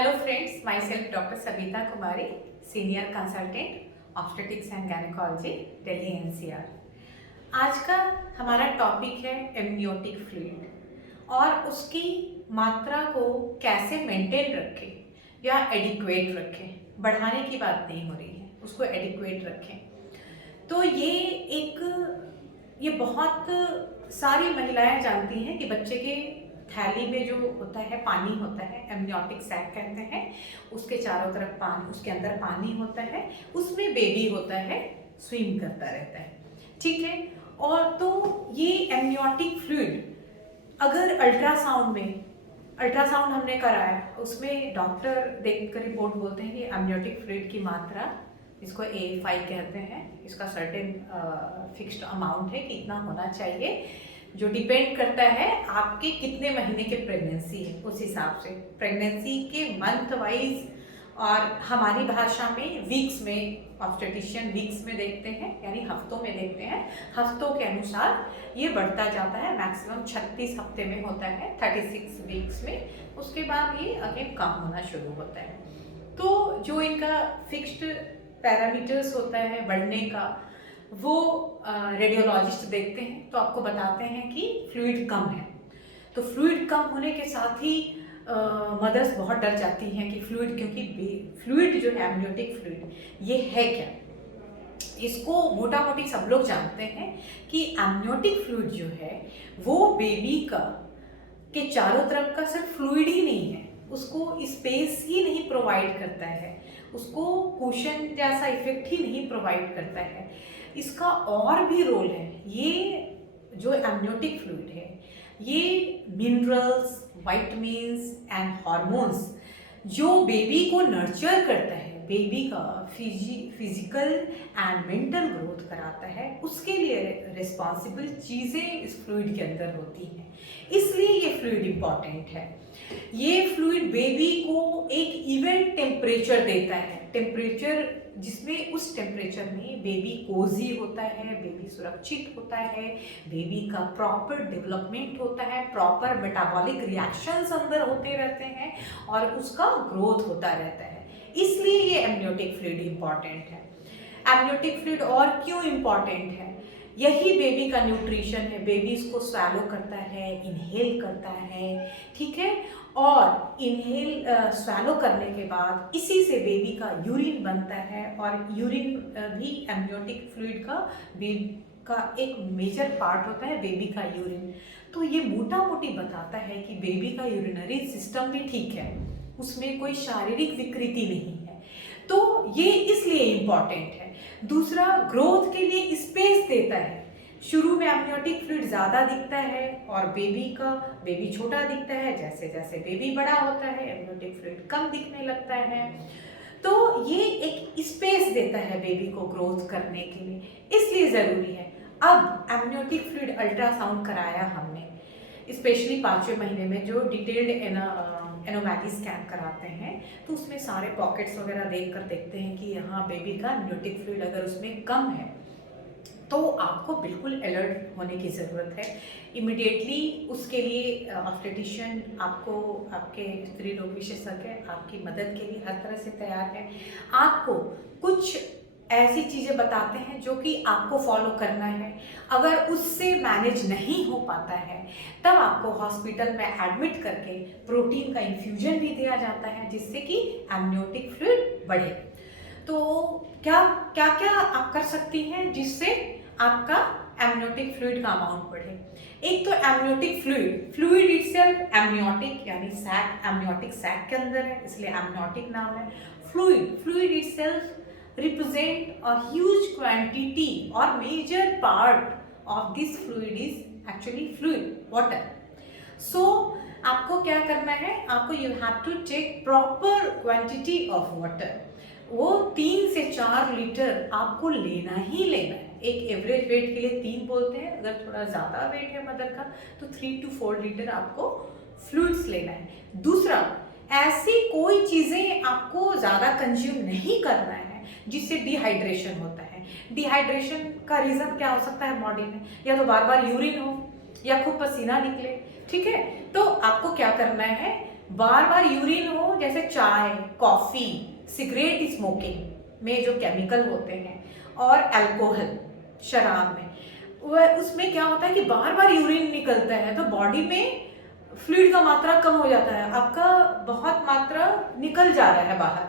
Hello friends, my self doctor Sabita Kumari, senior consultant obstetrics and gynaecology, Delhi NCR. आज का हमारा topic है amniotic fluid और उसकी मात्रा को कैसे मेंटेन रखें या एडिक्वेट रखें। बढ़ाने की बात नहीं हो रही है, उसको एडिक्वेट रखें। तो ये बहुत सारी महिलाएं जानती हैं कि बच्चे के थैली में जो होता है पानी होता है, एमनियोटिक सैक कहते हैं, उसके चारों तरफ पानी, उसके अंदर पानी होता है, उसमें बेबी होता है, स्विम करता रहता है, ठीक है। और तो ये एमनियोटिक फ्लूइड अगर अल्ट्रासाउंड हमने कराया, उसमें डॉक्टर देखकर रिपोर्ट बोलते हैं कि एमनियोटिक फ्लूइड की मात्रा, इसको A5 कहते हैं, इसका सर्टेन फिक्स्ड अमाउंट है कि इतना होना चाहिए, जो डिपेंड करता है आपके कितने महीने के प्रेगनेंसी है, उस हिसाब से प्रेगनेंसी के मंथ वाइज, और हमारी भाषा में वीक्स में, ऑब्स्टेटिशियन वीक्स में देखते हैं, यानी हफ्तों में देखते हैं। हफ्तों के अनुसार ये बढ़ता जाता है, मैक्सिमम 36 हफ्ते में होता है, 36 वीक्स में। उसके बाद ये अगेन कम होना शुरू होता है। तो जो इनका फिक्स्ड पैरामीटर्स होता है बढ़ने का, वो रेडियोलॉजिस्ट देखते हैं, तो आपको बताते हैं कि फ्लूइड कम है। तो फ्लूइड कम होने के साथ ही मदर्स बहुत डर जाती हैं कि फ्लूइड, क्योंकि फ्लूइड जो है एमनियोटिक फ्लूइड ये है क्या। इसको मोटा मोटी सब लोग जानते हैं कि एमनियोटिक फ्लूइड जो है वो बेबी के चारों तरफ का सिर्फ फ्लूइड ही नहीं है, उसको स्पेस ही नहीं प्रोवाइड करता है, उसको कुशन जैसा इफेक्ट ही नहीं प्रोवाइड करता है, इसका और भी रोल है। ये जो एमनियोटिक फ्लूइड है ये मिनरल्स, विटामिन्स एंड हॉर्मोन्स जो बेबी को नर्चर करता है, बेबी का फिजिकल एंड मेंटल ग्रोथ कराता है, उसके लिए रिस्पॉन्सिबल चीज़ें इस फ्लूइड के अंदर होती हैं। इसलिए ये फ्लूइड इम्पॉर्टेंट है। ये फ्लूइड बेबी को एक इवन टेम्परेचर देता है, टेम्परेचर जिसमें उस टेम्परेचर में बेबी कोजी होता है, बेबी सुरक्षित होता है, बेबी का प्रॉपर डेवलपमेंट होता है, प्रॉपर मेटाबॉलिक रिएक्शंस अंदर होते रहते हैं और उसका ग्रोथ होता रहता है। इसलिए ये एमनियोटिक फ्लूइड इम्पॉर्टेंट है। एमनियोटिक फ्लूइड और क्यों इम्पॉर्टेंट है? यही बेबी का न्यूट्रिशन है, बेबी इसको स्वैलो करता है, इनहेल करता है, ठीक है। और इनहेल स्वैलो करने के बाद इसी से बेबी का यूरिन बनता है, और यूरिन भी एमनियोटिक फ्लूइड का एक मेजर पार्ट होता है, बेबी का यूरिन। तो ये मोटा मोटी बताता है कि बेबी का यूरिनरी सिस्टम भी ठीक है, उसमें कोई शारीरिक विकृति नहीं है। तो ये इसलिए इम्पॉर्टेंट है। दूसरा, ग्रोथ के लिए स्पेस देता है। शुरू में एमनियोटिक फ्लूइड ज़्यादा दिखता है और बेबी छोटा दिखता है, जैसे जैसे बेबी बड़ा होता है एमनियोटिक फ्लूइड कम दिखने लगता है। तो ये एक स्पेस देता है बेबी को ग्रोथ करने के लिए, इसलिए ज़रूरी है। अब एमनियोटिक फ्लूइड अल्ट्रासाउंड कराया हमने, स्पेशली 5वें महीने में जो डिटेल्ड एनोमैली स्कैन कराते हैं, तो उसमें सारे पॉकेट्स वगैरह देखते हैं कि यहाँ बेबी का एमनियोटिक फ्लूइड अगर उसमें कम है तो आपको बिल्कुल अलर्ट होने की ज़रूरत है। इमिडिएटली उसके लिए ऑब्स्टेटिशियन आपको, आपके स्त्री रोग विशेषज्ञ आपकी मदद के लिए हर तरह से तैयार है। आपको कुछ ऐसी चीज़ें बताते हैं जो कि आपको फॉलो करना है। अगर उससे मैनेज नहीं हो पाता है तब आपको हॉस्पिटल में एडमिट करके प्रोटीन का इन्फ्यूजन भी दिया जाता है, जिससे कि एमनियोटिक फ्लूइड बढ़े। तो क्या क्या क्या आप कर सकती हैं जिससे आपका एमनियोटिक फ्लूइड का अमाउंट बढ़े? एक तो एमनियोटिक फ्लूइड इटसेल्फ एमनियोटिक, यानी सैक एमनियोटिक सैक के अंदर है, इसलिए एमनियोटिक नाम है। Fluid itself represent a huge quantity or major part of this fluid is actually fluid, water. So आपको क्या करना है, आपको you have to take proper quantity of water. वो 3 से 4 लीटर आपको लेना ही लेना है। एक एवरेज वेट के लिए 3 बोलते हैं, अगर थोड़ा ज़्यादा वेट है मदर का तो 3 to 4 लीटर आपको फ्लूइड्स लेना है। दूसरा, ऐसी कोई चीज़ें आपको ज़्यादा कंज्यूम नहीं करना है जिससे डिहाइड्रेशन होता है। डिहाइड्रेशन का रीज़न क्या हो सकता है बॉडी में? या तो बार बार यूरिन हो या खूब पसीना निकले, ठीक है। तो आपको क्या करना है, बार बार यूरिन हो, जैसे चाय, कॉफ़ी, सिगरेट स्मोकिंग में जो केमिकल होते हैं, और अल्कोहल, शराब में, वह उसमें क्या होता है कि बार बार यूरिन निकलता है तो बॉडी में फ्लूइड का मात्रा कम हो जाता है, आपका बहुत मात्रा निकल जा रहा है बाहर,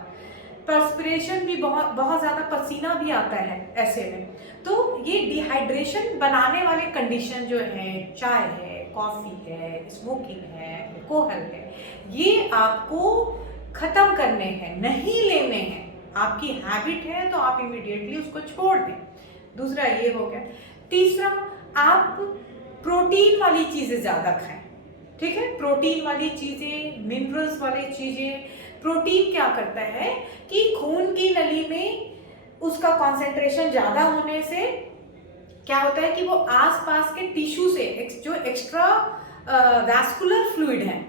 पर्सपिरेशन भी बहुत बहुत ज़्यादा पसीना भी आता है ऐसे में। तो ये डिहाइड्रेशन बनाने वाले कंडीशन जो है, चाय है, कॉफ़ी है, स्मोकिंग है, अल्कोहल है, ये आपको ख़त्म करने हैं, नहीं लेने हैं। आपकी हैबिट है तो आप इमीडिएटली उसको छोड़ दें। दूसरा ये हो गया। तीसरा, आप प्रोटीन वाली चीज़ें ज़्यादा खाएं, ठीक है। प्रोटीन वाली चीज़ें, मिनरल्स वाली चीज़ें। प्रोटीन क्या करता है कि खून की नली में उसका कॉन्सेंट्रेशन ज़्यादा होने से क्या होता है कि वो आसपास के टिश्यू से जो एक्स्ट्रा वैस्कुलर फ्लूइड हैं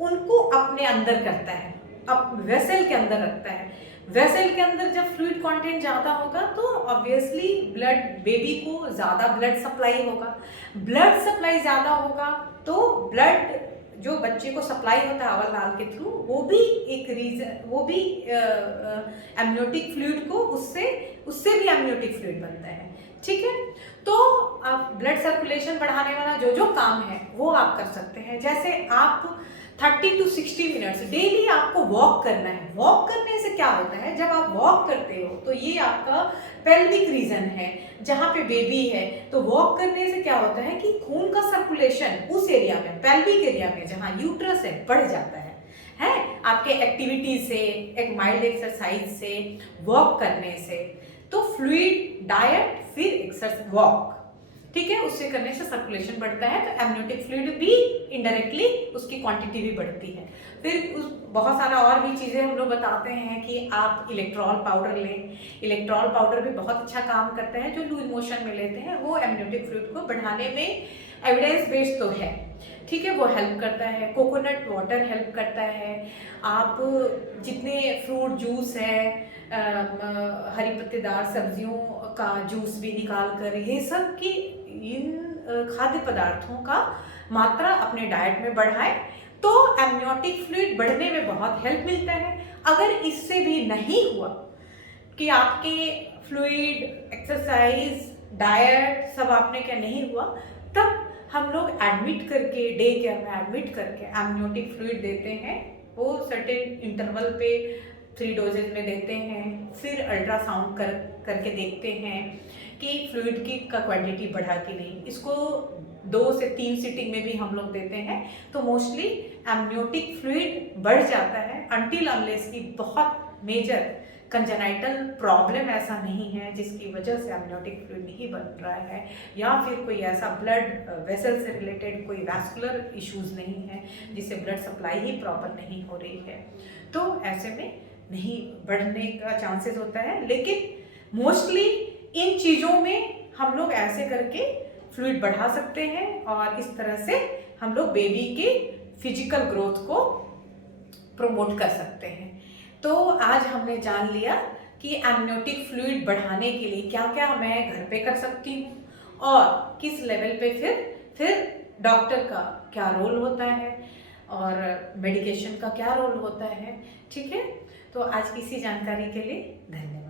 उनको अपने अंदर करता है, अब वेसल के अंदर रखता है। वेसल के अंदर जब फ्लूइड कंटेंट ज़्यादा होगा तो ऑब्वियसली ब्लड, बेबी को ज़्यादा ब्लड सप्लाई होगा। ब्लड सप्लाई ज़्यादा होगा तो ब्लड जो बच्चे को सप्लाई होता है अवल नाल के थ्रू, वो भी एक रीजन, वो भी एमनियोटिक फ्लूइड को उससे भी एमनियोटिक फ्लूइड बनता है, ठीक है। तो आप ब्लड सर्कुलेशन बढ़ाने वाला जो जो काम है वो आप कर सकते हैं। जैसे आप 30 to 60 मिनट्स डेली आपको वॉक करना है। वॉक करने से क्या होता है, जब आप वॉक करते हो तो ये आपका पेल्विक रीजन है जहाँ पे बेबी है, तो वॉक करने से क्या होता है कि खून का सर्कुलेशन उस एरिया में, पेल्विक एरिया में जहाँ यूट्रस है, बढ़ जाता है आपके एक्टिविटी से, एक माइल्ड एक्सरसाइज से, वॉक करने से। तो फ्लूइड डाइट फिर एक्सरसाइज, वॉक, ठीक है, उससे करने से सर्कुलेशन बढ़ता है तो एमनियोटिक फ्लूइड भी इनडायरेक्टली उसकी क्वांटिटी भी बढ़ती है। फिर उस बहुत सारा और भी चीज़ें हम लोग बताते हैं कि आप इलेक्ट्रॉल पाउडर लें। इलेक्ट्रॉल पाउडर भी बहुत अच्छा काम करता है, जो लूज मोशन में लेते हैं वो एमनियोटिक फ्लूइड को बढ़ाने में एविडेंस बेस्ड तो है, ठीक है, वो हेल्प करता है। कोकोनट वाटर हेल्प करता है। आप जितने फ्रूट जूस है, हरी पत्तेदार सब्जियों का जूस भी निकाल कर, ये सब की इन खाद्य पदार्थों का मात्रा अपने डाइट में बढ़ाएं तो एमनियोटिक फ्लूइड बढ़ने में बहुत हेल्प मिलता है। अगर इससे भी नहीं हुआ कि आपके फ्लूइड, एक्सरसाइज, डाइट सब आपने क्या नहीं हुआ, तब हम लोग एडमिट करके, डे केयर में एडमिट करके एमनियोटिक फ्लूइड देते हैं। वो सर्टेन इंटरवल पे 3 डोजेज में देते हैं। फिर अल्ट्रासाउंड करके देखते हैं कि फ्लूइड की क्वांटिटी बढ़ा कि नहीं। इसको 2 से 3 सीटिंग में भी हम लोग देते हैं तो मोस्टली एमनियोटिक फ्लूइड बढ़ जाता है, अनटिल अनलेस की बहुत मेजर कंजेनाइटल प्रॉब्लम ऐसा नहीं है जिसकी वजह से एमनियोटिक फ्लूइड नहीं बन रहा है, या फिर कोई ऐसा ब्लड वेसल से रिलेटेड कोई वैस्कुलर इश्यूज नहीं है जिससे ब्लड सप्लाई ही प्रॉपर नहीं हो रही है, तो ऐसे में नहीं बढ़ने का चांसेस होता है। लेकिन मोस्टली इन चीज़ों में हम लोग ऐसे करके फ्लूइड बढ़ा सकते हैं और इस तरह से हम लोग बेबी के फिजिकल ग्रोथ को प्रमोट कर सकते हैं। तो आज हमने जान लिया कि एमनियोटिक फ्लूइड बढ़ाने के लिए क्या क्या मैं घर पे कर सकती हूँ और किस लेवल पे फिर डॉक्टर का क्या रोल होता है और मेडिकेशन का क्या रोल होता है, ठीक है। तो आज की इसी जानकारी के लिए धन्यवाद।